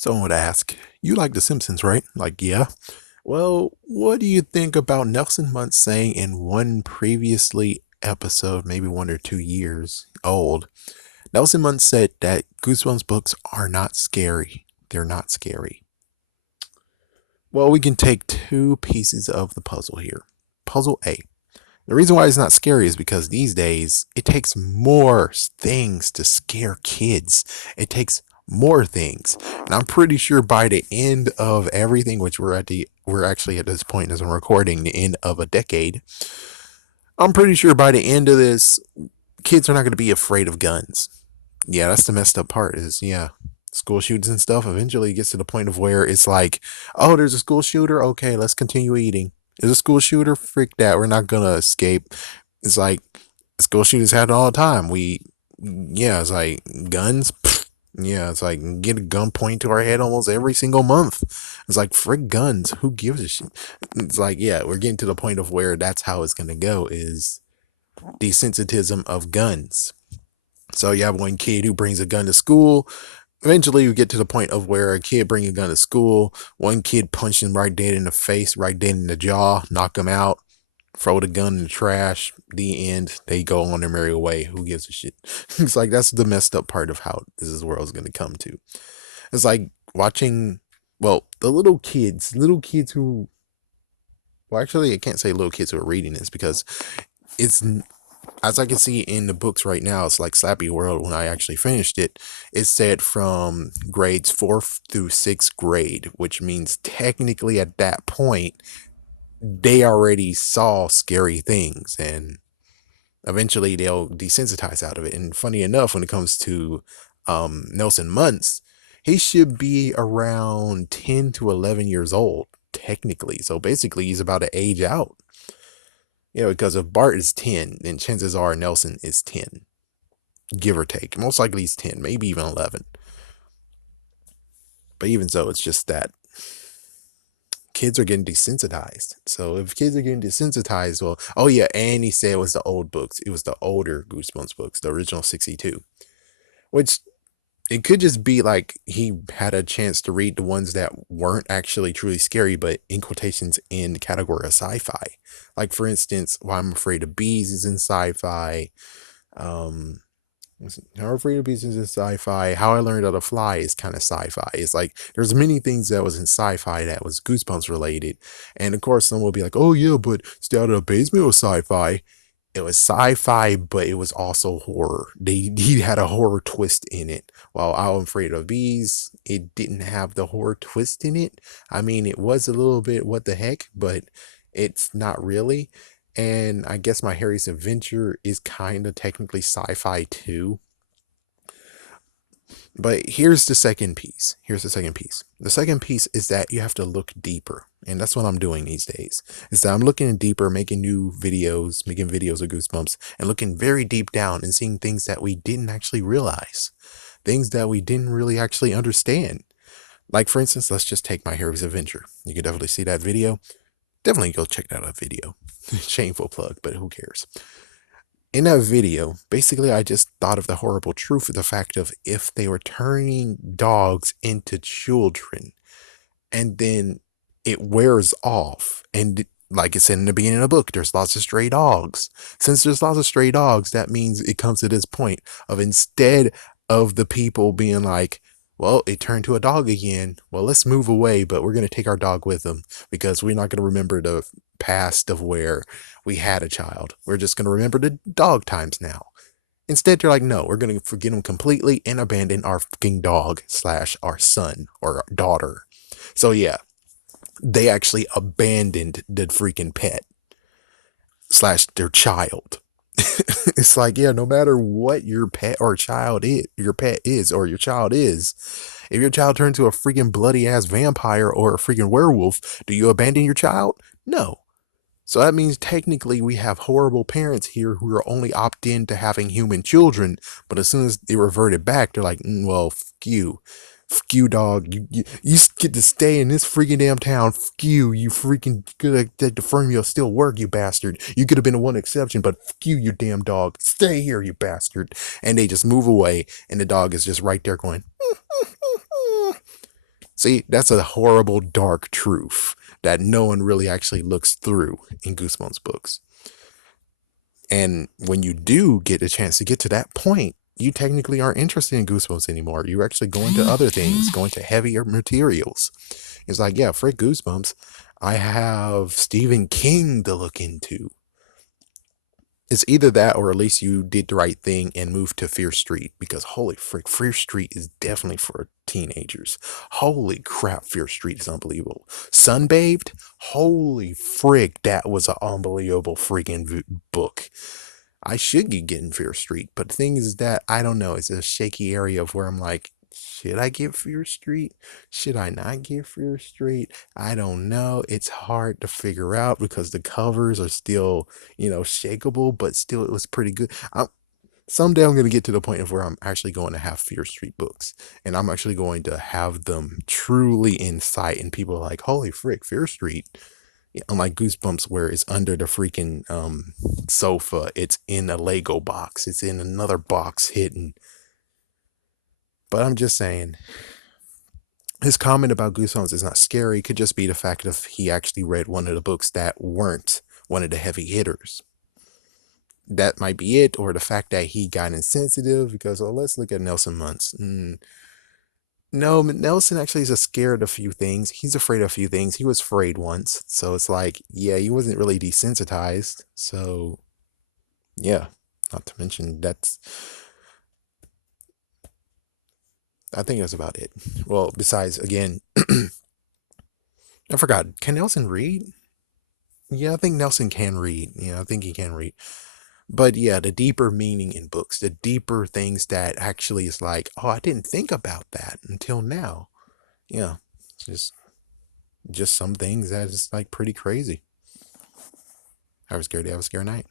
Someone would ask, "You like The Simpsons, right?" Like, yeah. Well, what do you think about Nelson Muntz saying in one previously episode, maybe 1 or 2 years old? Nelson Muntz said that Goosebumps books are not scary. They're not scary. Well, we can take two pieces of the puzzle here. Puzzle A. The reason why it's not scary is because these days it takes more things to scare kids. It takes more things. And I'm pretty sure by the end of everything, which we're actually at this point as I'm recording, the end of a decade, I'm pretty sure by the end of this, kids are not going to be afraid of guns. Yeah, that's the messed up part is, yeah, school shootings and stuff. Eventually it gets to the point of where it's like, oh, there's a school shooter. Okay, let's continue eating. Is a school shooter? Freak that. We're not going to escape. It's like school shooters had it all the time. Yeah, it's like guns. Pfft. Yeah, it's like get a gun point to our head almost every single month. It's like frick guns. Who gives a shit? It's like, yeah, we're getting to the point of where that's how it's going to go is desensitization of guns. So you have one kid who brings a gun to school. Eventually, you get to the point of where a kid brings a gun to school. One kid punches him right dead in the face, right dead in the jaw, knock him out, throw the gun in the trash. The end. They go on their merry way. Who gives a shit? It's like that's the messed up part of how this world is going to come to. It's like watching, well, the little kids who, well, actually, I can't say little kids who are reading this because it's as I can see in the books right now, it's like Slappy World. When I actually finished it, it said from grades fourth through sixth grade, which means technically at that point, they already saw scary things and eventually they'll desensitize out of it. And funny enough, when it comes to Nelson Muntz, he should be around 10 to 11 years old, technically. So basically, he's about to age out. Because if Bart is 10, then chances are Nelson is 10, give or take. Most likely he's 10, maybe even 11. But even so, it's just that kids are getting desensitized. So if kids are getting desensitized, well, oh yeah, and he said it was the old books. It was the older Goosebumps books, the original 62, which it could just be like he had a chance to read the ones that weren't actually truly scary, but in quotations in the category of sci-fi. Like for instance, Why I'm Afraid of Bees is in sci-fi. Um, How I'm Afraid of Bees is in sci-fi. How I Learned How to Fly is kind of sci-fi. It's like there's many things that was in sci-fi that was Goosebumps related, and of course some will be like, oh yeah, but Stay Out of the Basement was sci-fi. It was sci-fi, but it was also horror. He had a horror twist in it. While I'm Afraid of Bees, it didn't have the horror twist in it. I mean, it was a little bit what the heck, but it's not really. And I guess My Harry's Adventure is kind of technically sci-fi too. But here's the second piece. Here's the second piece. The second piece is that you have to look deeper. And that's what I'm doing these days. Is that I'm looking deeper, making new videos, making videos of Goosebumps, and looking very deep down and seeing things that we didn't actually realize. Things that we didn't really actually understand. Like for instance, let's just take My Harry's Adventure. You can definitely see that video. Definitely go check that out video. Shameful plug, but who cares? In that video, basically, I just thought of the horrible truth of the fact of if they were turning dogs into children and then it wears off. And like it said in the beginning of the book, there's lots of stray dogs. Since there's lots of stray dogs, that means it comes to this point of instead of the people being like, well, it turned to a dog again. Well, let's move away, but we're going to take our dog with them because we're not going to remember the past of where we had a child. We're just going to remember the dog times now. Instead, they're like, no, we're going to forget them completely and abandon our fucking dog slash our son or daughter. So yeah, they actually abandoned the freaking pet slash their child. It's like, yeah, no matter what your pet or child is, your pet is, or your child is, if your child turns to a freaking bloody ass vampire or a freaking werewolf, do you abandon your child? No. So that means technically we have horrible parents here who are only opt in to having human children, but as soon as they revert it back, they're like, well, fuck you. Fuck you, dog. You get to stay in this freaking damn town. Fuck you. You freaking good at the firm you'll still work, you bastard. You could have been the one exception, but fuck you, you damn dog. Stay here, you bastard. And they just move away, and the dog is just right there going, See, that's a horrible, dark truth that no one really actually looks through in Goosebumps books. And when you do get a chance to get to that point, you technically aren't interested in Goosebumps anymore. You're actually going to other things, going to heavier materials. It's like, yeah, for Goosebumps, I have Stephen King to look into. It's either that or at least you did the right thing and moved to Fear Street, because holy frick, Fear Street is definitely for teenagers. Holy crap, Fear Street is unbelievable. Sunbathed, holy frick, that was an unbelievable freaking book. I should be getting Fear Street, but the thing is that I don't know. It's a shaky area of where I'm like, should I get Fear Street? Should I not get Fear Street? I don't know. It's hard to figure out because the covers are still, shakeable, but still it was pretty good. Someday I'm going to get to the point of where I'm actually going to have Fear Street books, and I'm actually going to have them truly in sight, and people are like, holy frick, Fear Street. Yeah, unlike Goosebumps, where it's under the freaking sofa, it's in a Lego box, it's in another box hidden. But I'm just saying, his comment about Goosebumps is not scary. It could just be the fact of he actually read one of the books that weren't one of the heavy hitters. That might be it, or the fact that he got insensitive because, oh, let's look at Nelson Muntz. No, Nelson actually is scared of a few things. He's afraid of a few things. He was afraid once. So it's like, yeah, he wasn't really desensitized. So, yeah. Not to mention, I think that's about it. Well, besides, again, I forgot. Can Nelson read? Yeah, I think Nelson can read. Yeah, I think he can read. But yeah, the deeper meaning in books, the deeper things that actually is like, oh, I didn't think about that until now. Yeah, just just some things that is like pretty crazy. Have a scary day, have a scary night.